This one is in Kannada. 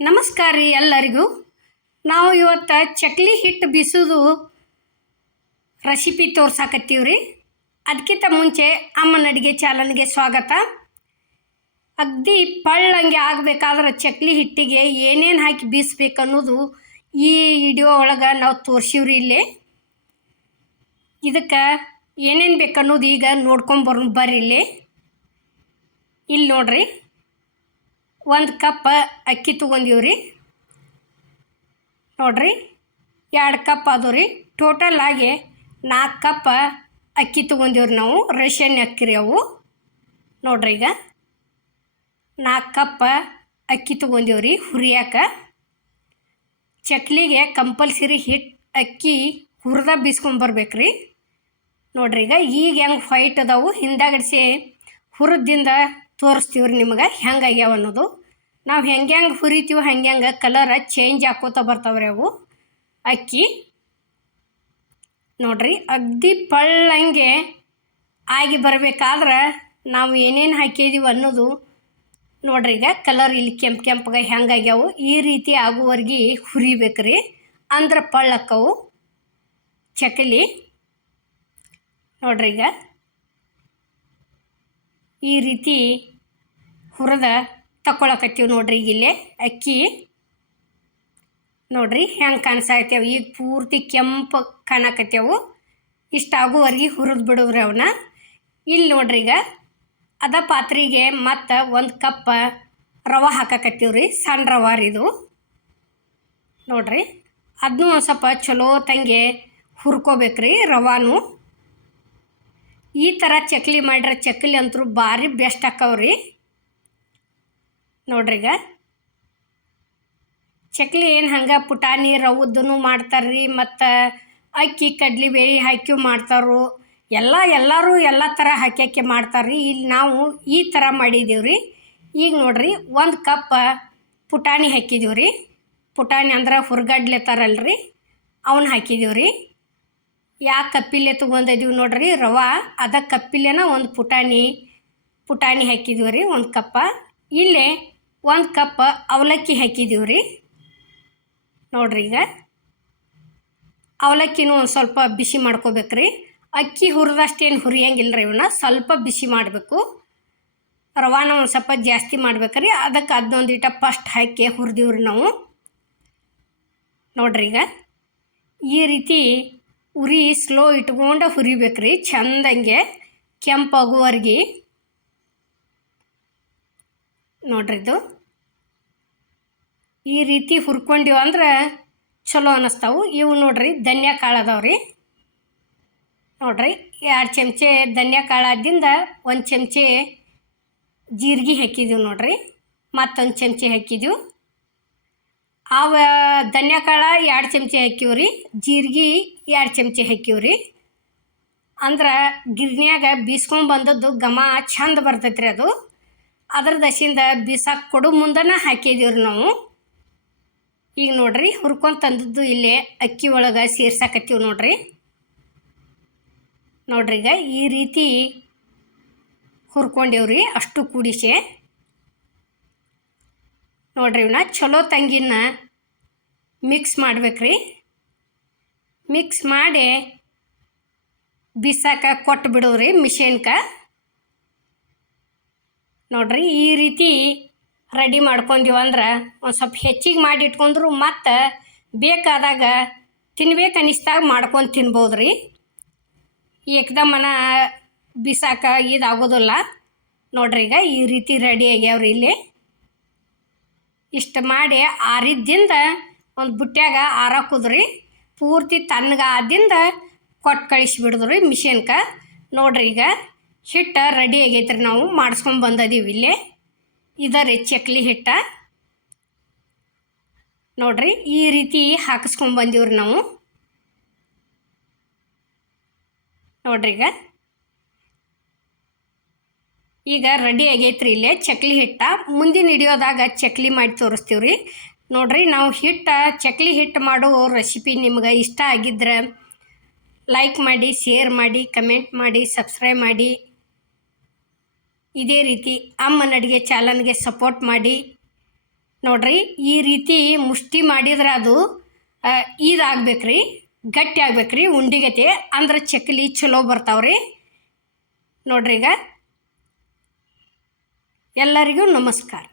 ನಮಸ್ಕಾರ ರೀ ಎಲ್ಲರಿಗೂ. ನಾವು ಇವತ್ತು ಚಕ್ಲಿ ಹಿಟ್ಟು ಬೀಸೋದು ರೆಸಿಪಿ ತೋರ್ಸಾಕತ್ತೀವಿ ರೀ. ಅದಕ್ಕಿಂತ ಮುಂಚೆ ಅಮ್ಮನ ಅಡುಗೆ ಚಾನಲ್ಗೆ ಸ್ವಾಗತ. ಅಗ್ದಿ ಪಳ್ಳಂಗೆ ಆಗಬೇಕಾದ್ರೆ ಚಕ್ಲಿ ಹಿಟ್ಟಿಗೆ ಏನೇನು ಹಾಕಿ ಬೀಸ್ಬೇಕು ಅನ್ನೋದು ಈ ವಿಡಿಯೋ ಒಳಗೆ ನಾವು ತೋರಿಸಿವ್ರಿ ಇಲ್ಲಿ. ಇದಕ್ಕೆ ಏನೇನು ಬೇಕನ್ನೋದು ಈಗ ನೋಡ್ಕೊಂಬರ್ ಬರ್ರಿ ಇಲ್ಲಿ. ಇಲ್ಲಿ ನೋಡ್ರಿ. ಒಂದು ಕಪ್ ಅಕ್ಕಿ ತೊಗೊಂದೀವಿ ರೀ ನೋಡ್ರಿ, ಎರಡು ಕಪ್ ಅದು ರೀ. ಟೋಟಲ್ ಆಗಿ ನಾಲ್ಕು ಕಪ್ ಅಕ್ಕಿ ತೊಗೊಂದೀವ್ರಿ ನಾವು, ರೇಷನ್ ಅಕ್ಕಿ ರೀ ಅವು. ನೋಡ್ರಿ ಈಗ. ನಾಲ್ಕು ಕಪ್ ಅಕ್ಕಿ ತೊಗೊಂದೀವಿ ರೀ ಹುರಿಯಾಕ. ಚಕ್ಲಿಗೆ ಕಂಪಲ್ಸರಿ ಹಿಟ್ಟು ಅಕ್ಕಿ ಹುರಿದ ಬೀಸ್ಕೊಂಬರ್ಬೇಕು ರೀ ನೋಡ್ರಿ ಈಗ ಈಗ ಹೆಂಗೆ ವೈಟ್ ಅದಾವು, ಹಿಂದಾಗಡಿಸಿ ಹುರಿದಿಂದ ತೋರಿಸ್ತೀವಿ ರೀ ನಿಮಗೆ? ಹೆಂಗೆ ಆಗ್ಯಾವ ಅನ್ನೋದು. ನಾವು ಹೆಂಗೆ ಹೆಂಗೆ ಹುರಿತೀವಿ ಹಂಗೆ ಹೆಂಗೆ ಕಲರ್ ಚೇಂಜ್ ಹಾಕೋತ ಬರ್ತಾವ್ರಿ ಅವು. ಅಕ್ಕಿ. ನೋಡ್ರಿ, ಅಗ್ದಿ ಪಳ್ಳಂಗೆ ಆಗಿ ಬರಬೇಕಾದ್ರೆ ನಾವು ಏನೇನು ಹಾಕಿದೀವಿ ಅನ್ನೋದು ನೋಡ್ರಿ ಈಗ ಕಲರ್ ಇಲ್ಲಿ ಕೆಂಪು ಕೆಂಪಗೆ ಹೆಂಗಾಗ್ಯಾವು. ಈ ರೀತಿ ಆಗುವವರೆಗೆ ಹುರಿಬೇಕು ರೀ ಅಂದ್ರೆ ಪಳ್ಳಕ್ಕವು. ಚಕಲಿ. ನೋಡ್ರಿ ಈಗ. ಈ ರೀತಿ ಹುರಿದ ತಕ್ಕೊಳಕತ್ತೀವಿ ನೋಡ್ರಿ ಈಗ ಇಲ್ಲೇ ಅಕ್ಕಿ. ನೋಡ್ರಿ ಹೆಂಗೆ ಕಾಣಿಸ್ತಾಯ್ತೇವೆ ಈಗ ಪೂರ್ತಿ ಕೆಂಪು ಕಾಣಕತ್ತೇವು. ಇಷ್ಟು ಆಗುವರೆಗೆ ಹುರಿದು ಬಿಡೋದ್ರಿ ಅವನ್ನ ಇಲ್ಲಿ ನೋಡ್ರಿ ಈಗ ಅದ ಪಾತ್ರೆಗೆ ಮತ್ತು ಒಂದು ಕಪ್ ರವೆ ಹಾಕಕತ್ತೀವಿ ರೀ ಸಣ್ಣ ರವೆ ರೀ ಇದು. ನೋಡ್ರಿ ಅದನ್ನೂ ಒಂದು ಸ್ವಲ್ಪ ಚಲೋ ತಂಗೆ ಹುರ್ಕೋಬೇಕ್ರಿ ರವಾನು. ಈ ಥರ ಚಕ್ಲಿ ಮಾಡಿರೋ ಚಕ್ಲಿ ಅಂತೂ ಭಾರಿ ಬೆಸ್ಟ್ ಹಾಕವ್ರಿ ನೋಡ್ರಿ ಈಗ. ಚಕ್ಲಿ ಏನು ಹಂಗೆ ಪುಟಾಣಿ ರವದ್ದೂ ಮಾಡ್ತಾರ್ರಿ, ಮತ್ತು ಅಕ್ಕಿ, ಕಡ್ಲಿ, ಬೇಳೆ ಹಾಕಿ ಮಾಡ್ತಾರು. ಎಲ್ಲ ಎಲ್ಲರೂ ಎಲ್ಲ ಥರ ಹಾಕಿ ಹಾಕಿ ಮಾಡ್ತಾರ್ರಿ. ಇಲ್ಲಿ ನಾವು ಈ ಥರ ಮಾಡಿದ್ದೀವಿ ರೀ ಈಗ ನೋಡ್ರಿ ಒಂದು ಕಪ್ ಪುಟಾಣಿ ಹಾಕಿದ್ದೀವ್ರಿ ರೀ ಪುಟಾಣಿ ಅಂದ್ರೆ ಹುರ್ಗಡ್ಲೆ ಥರಲ್ರಿ ಅವನ್ನ ಹಾಕಿದೀವಿ ರೀ ಯಾವ ಕಪ್ಪಿಲೆ ತೊಗೊಂಡಿದ್ದೀವಿ ನೋಡ್ರಿ? ರವೆ, ಅದ ಕಪ್ಪಿಲೆನ ಒಂದು ಪುಟಾಣಿ ಪುಟಾಣಿ ಹಾಕಿದೀವಿ ರೀ ಒಂದು ಕಪ್ಪ. ಇಲ್ಲೇ ಒಂದು ಕಪ್ ಅವಲಕ್ಕಿ ಹಾಕಿದ್ದೀವಿ ರೀ ನೋಡ್ರಿ ಈಗ. ಅವಲಕ್ಕಿನೂ ಒಂದು ಸ್ವಲ್ಪ ಬಿಸಿ ಮಾಡ್ಕೋಬೇಕ್ರಿ. ಅಕ್ಕಿ ಹುರಿದಷ್ಟೇನು ಹುರಿಯಂಗಿಲ್ಲ ರೀ ಇವನ್ನ ಸ್ವಲ್ಪ ಬಿಸಿ ಮಾಡಬೇಕು. ರವಾನ ಒಂದು ಸ್ವಲ್ಪ ಜಾಸ್ತಿ ಮಾಡ್ಬೇಕ್ರಿ. ಅದಕ್ಕೆ ಅದನ್ನೊಂದು ಇಟ ಫಸ್ಟ್ ಹಾಕಿ ಹುರಿದೀವ್ರಿ ನಾವು. ನೋಡ್ರಿ ಈಗ. ಈ ರೀತಿ ಉರಿ ಸ್ಲೋ ಇಟ್ಕೊಂಡು ಹುರಿಬೇಕ್ರಿ, ಚಂದಂಗೆ ಕೆಂಪಾಗುವರ್ಗಿ. ನೋಡ್ರಿದು ಈ ರೀತಿ ಹುರ್ಕೊಂಡಿವ ಅಂದ್ರೆ ಚಲೋ ಅನ್ನಿಸ್ತಾವು ಇವು ನೋಡ್ರಿ ಧನ್ಯ ಕಾಳು ಅದಾವ್ರಿ. ನೋಡ್ರಿ ಎರಡು ಚಮಚೆ ಧನ್ಯ ಕಾಳಾದ್ದಿಂದ ಒಂದು ಚಮಚೆ ಜೀರಿಗೆ ಹಾಕಿದ್ದೀವಿ ನೋಡ್ರಿ. ಮತ್ತೊಂದು ಚಮಚೆ ಹಾಕಿದ್ದೀವಿ ಅವ ಧನ್ಯಕಾಳ ಎರಡು ಚಮಚೆ ರೀ ಜೀರಿಗೆ ಎರಡು ಚಮಚೆ ರೀ ಅಂದ್ರೆ ಗಿರ್ನ್ಯಾಗ ಬೀಸ್ಕೊಂಡು ಬಂದದ್ದು ಘಮ ಚಂದ ಬರ್ತೈತ್ರಿ ಅದು. ಅದ್ರ ದಶಿಂದ ಬೀಸಾಕ ಕೊಡು ಮುಂದನ ರೀ ನಾವು. ಈಗ ನೋಡ್ರಿ ಹುರ್ಕೊಂಡು ತಂದದ್ದು ಇಲ್ಲೇ ಅಕ್ಕಿ ಒಳಗೆ ಸೇರ್ಸಾಕತ್ತೀವಿ ನೋಡ್ರಿ. ನೋಡ್ರಿ ಈಗ ಈ ರೀತಿ ಹುರ್ಕೊಂಡೇವ್ರಿ ಅಷ್ಟು ಕೂಡಿಸೆ. ನೋಡ್ರಿ ಇವನ್ನ ಚಲೋ ತಂಗಿನ ಮಿಕ್ಸ್ ಮಾಡ್ಬೇಕ್ರಿ. ಮಿಕ್ಸ್ ಮಾಡಿ ಬಿಸಾಕ ಕೊಟ್ಟು ಬಿಡೋದ್ರಿ ಮಿಷಿನ್ಕ ನೋಡ್ರಿ ಈ ರೀತಿ ರೆಡಿ ಅಂದ್ರೆ ಒಂದು ಸ್ವಲ್ಪ ಹೆಚ್ಚಿಗೆ ಮಾಡಿ ಇಟ್ಕೊಂಡ್ರು ಮತ್ತು ಬೇಕಾದಾಗ ತಿನ್ಬೇಕು ಅನ್ನಿಸ್ದಾಗ ಮಾಡ್ಕೊಂಡು ತಿನ್ಬೋದು ರೀ ಏಕ್ದಮನ ಬಿಸಾಕ ಇದಾಗೋದಿಲ್ಲ. ನೋಡ್ರಿ ಈಗ ಈ ರೀತಿ ರೆಡಿ ಆಗ್ಯಾವ್ರಿ ಇಲ್ಲಿ. ಇಷ್ಟು ಮಾಡಿ ಆರಿದ್ದಿಂದ ಒಂದು ಬುಟ್ಟ್ಯಾಗ ಆರಾಕುದ್ರಿ. ಪೂರ್ತಿ ತಣ್ಣಗೆ ಆದಿಂದ ಕೊಟ್ಟು ಕಳಿಸಿಬಿಡಿದ್ರಿ ಮಿಷಿನ್ಕ. ನೋಡ್ರಿ ಈಗ ಹಿಟ್ಟು ರೆಡಿ ಆಗೈತೆ ರೀ ನಾವು, ಮಾಡಿಸ್ಕೊಂಡು ಬಂದದೀವಿ ಇಲ್ಲೇ. ರೀ ಚಕ್ಲಿ ಹಿಟ್ಟ. ನೋಡ್ರಿ ಈ ರೀತಿ ಹಾಕಿಸ್ಕೊಂಡು ನಾವು. ನೋಡ್ರಿ ಈಗ. ಈಗ ರೆಡಿ ಆಗೈತ್ರಿ ಇಲ್ಲೇ ಚಕ್ಲಿ ಹಿಟ್ಟ. ಮುಂದಿನ ಹಿಡಿಯೋದಾಗ ಚಕ್ಲಿ ಮಾಡಿ ತೋರಿಸ್ತೀವಿ ರೀ ನೋಡಿರಿ, ನಾವು ಹಿಟ್ಟು, ಚಕ್ಲಿ ಹಿಟ್ಟು ಮಾಡೋ ರೆಸಿಪಿ ನಿಮ್ಗೆ ಇಷ್ಟ ಆಗಿದ್ರೆ ಲೈಕ್ ಮಾಡಿ ಶೇರ್ ಮಾಡಿ ಕಮೆಂಟ್ ಮಾಡಿ ಸಬ್ಸ್ಕ್ರೈಬ್ ಮಾಡಿ. ಇದೇ ರೀತಿ ಅಮ್ಮನ ಅಡುಗೆ ಚಾಲನ್ಗೆ ಸಪೋರ್ಟ್ ಮಾಡಿ. ನೋಡ್ರಿ, ಈ ರೀತಿ ಮುಷ್ಟಿ ಮಾಡಿದ್ರೆ ಅದು ಇದಾಗ್ಬೇಕು ರೀ ಗಟ್ಟಿ ಆಗ್ಬೇಕು ರೀ ಉಂಡಿಗತಿ. ಅಂದ್ರೆ ಚಕ್ಲಿ ಚಲೋ ಬರ್ತಾವ್ರಿ. ನೋಡ್ರಿ ಈಗ. ಎಲ್ಲರಿಗೂ ನಮಸ್ಕಾರ.